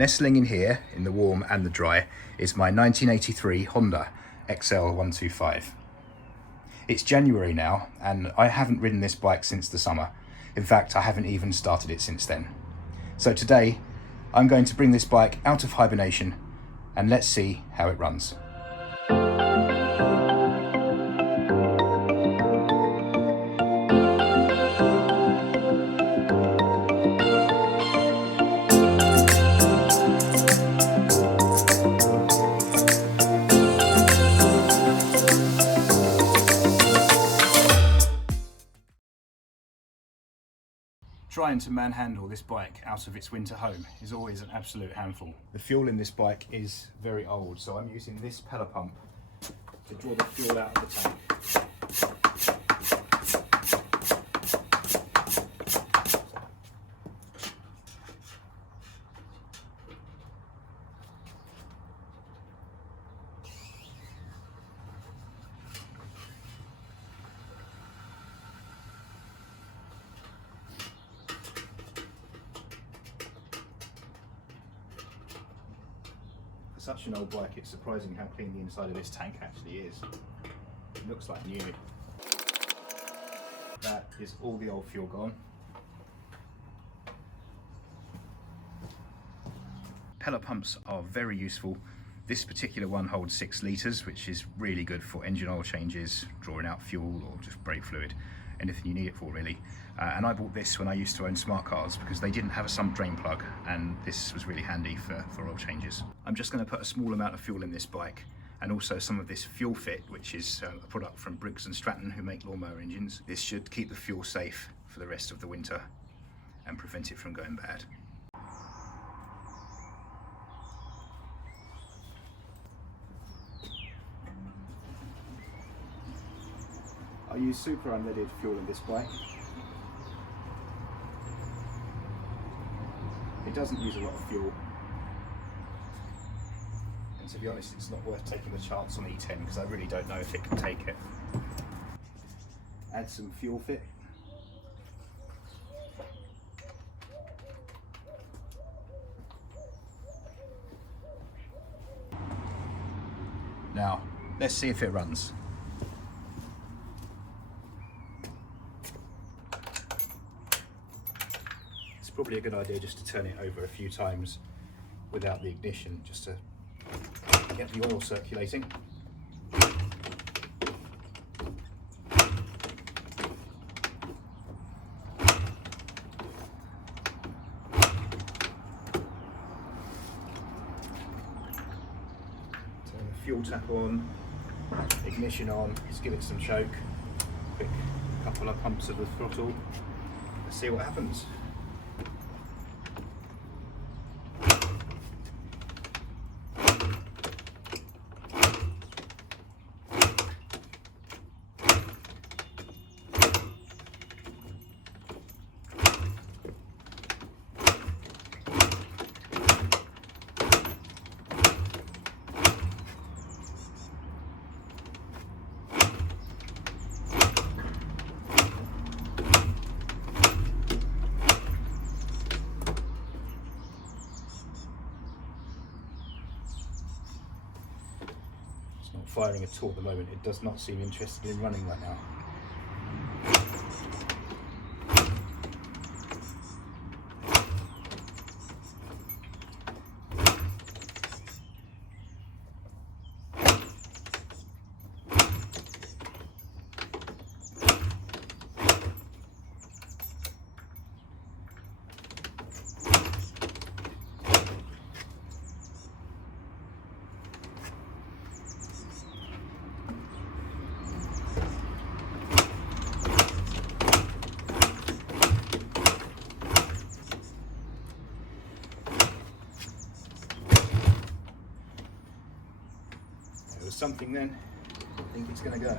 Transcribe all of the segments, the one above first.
Nestling in here, in the warm and the dry, is my 1983 Honda XL125. It's January now, and I haven't ridden this bike since the summer. In fact, I haven't even started it since then. So today, I'm going to bring this bike out of hibernation, and let's see how it runs. Trying to manhandle this bike out of its winter home is always an absolute handful. The fuel in this bike is very old, so I'm using this pedal pump to draw the fuel out of the tank. For such an old bike, it's surprising how clean the inside of this tank actually is. It looks like new. That is all the old fuel gone. Pellet pumps are very useful. This particular one holds 6 litres, which is really good for engine oil changes, drawing out fuel or just brake fluid, anything you need it for really. And I bought this when I used to own smart cars because they didn't have a sump drain plug, and this was really handy for oil changes. I'm just going to put a small amount of fuel in this bike, and also some of this fuel fit, which is a product from Briggs & Stratton, who make lawnmower engines. This should keep the fuel safe for the rest of the winter and prevent it from going bad. I use super unleaded fuel in this bike. It doesn't use a lot of fuel, and to be honest, it's not worth taking the chance on E10 because I really don't know if it can take it. Add some fuel fit. Now, let's see if it runs. Probably a good idea just to turn it over a few times without the ignition, just to get the oil circulating. Turn the fuel tap on, ignition on, just give it some choke, quick couple of pumps of the throttle, let's see what happens. Not firing at all at the moment. It does not seem interested in running right now. Something then, I think it's going to go.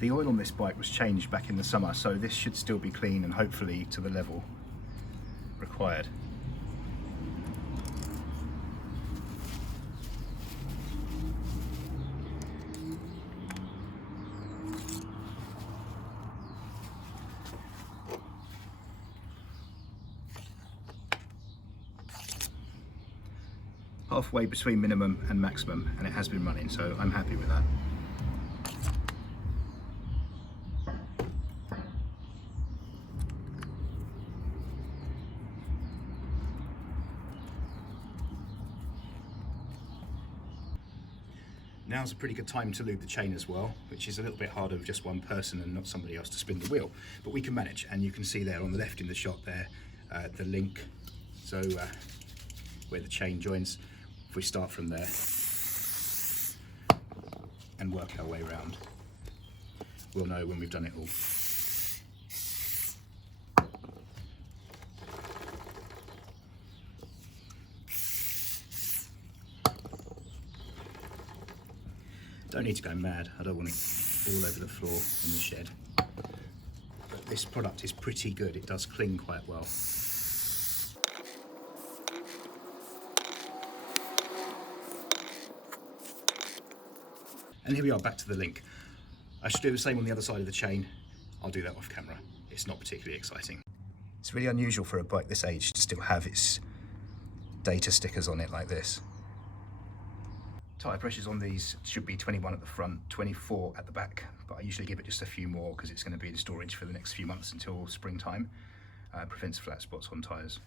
The oil on this bike was changed back in the summer, so this should still be clean and hopefully to the level required. Halfway between minimum and maximum, and it has been running, so I'm happy with that. Now's a pretty good time to lube the chain as well, which is a little bit harder with just one person and not somebody else to spin the wheel, but we can manage. And you can see there on the left in the shot there, the link, so where the chain joins. If we start from there and work our way around, we'll know when we've done it all. Don't need to go mad, I don't want it all over the floor in the shed. But this product is pretty good, it does cling quite well. And here we are back to the link. I should do the same on the other side of the chain. I'll do that off camera. It's not particularly exciting. It's really unusual for a bike this age to still have its data stickers on it like this. Tyre pressures on these should be 21 at the front, 24 at the back, but I usually give it just a few more because it's going to be in storage for the next few months until springtime. Prevents flat spots on tyres.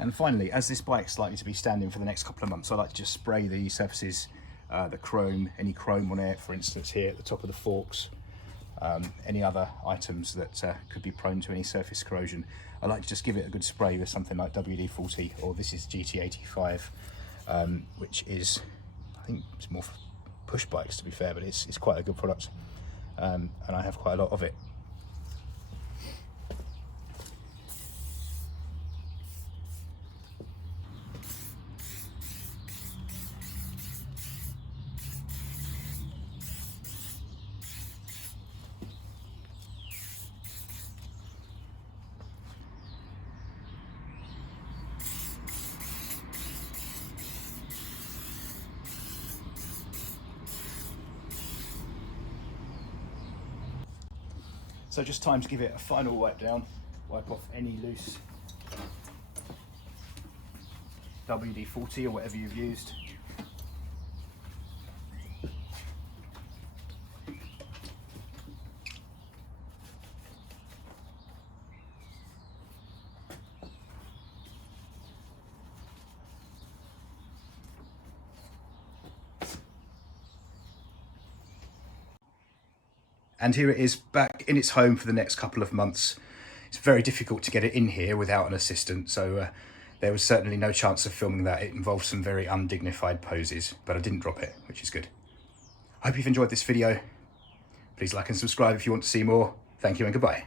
And finally, as this bike's likely to be standing for the next couple of months, I like to just spray the surfaces, the chrome, any chrome on it, for instance here at the top of the forks, any other items that could be prone to any surface corrosion. I like to just give it a good spray with something like WD-40, or this is GT85, which is, I think it's more for push bikes to be fair, but it's quite a good product, and I have quite a lot of it. So just time to give it a final wipe down, wipe off any loose WD-40 or whatever you've used. And here it is back in its home for the next couple of months. It's very difficult to get it in here without an assistant, so there was certainly no chance of filming that. It involved some very undignified poses, but I didn't drop it, which is good. I hope you've enjoyed this video. Please like and subscribe if you want to see more. Thank you and goodbye.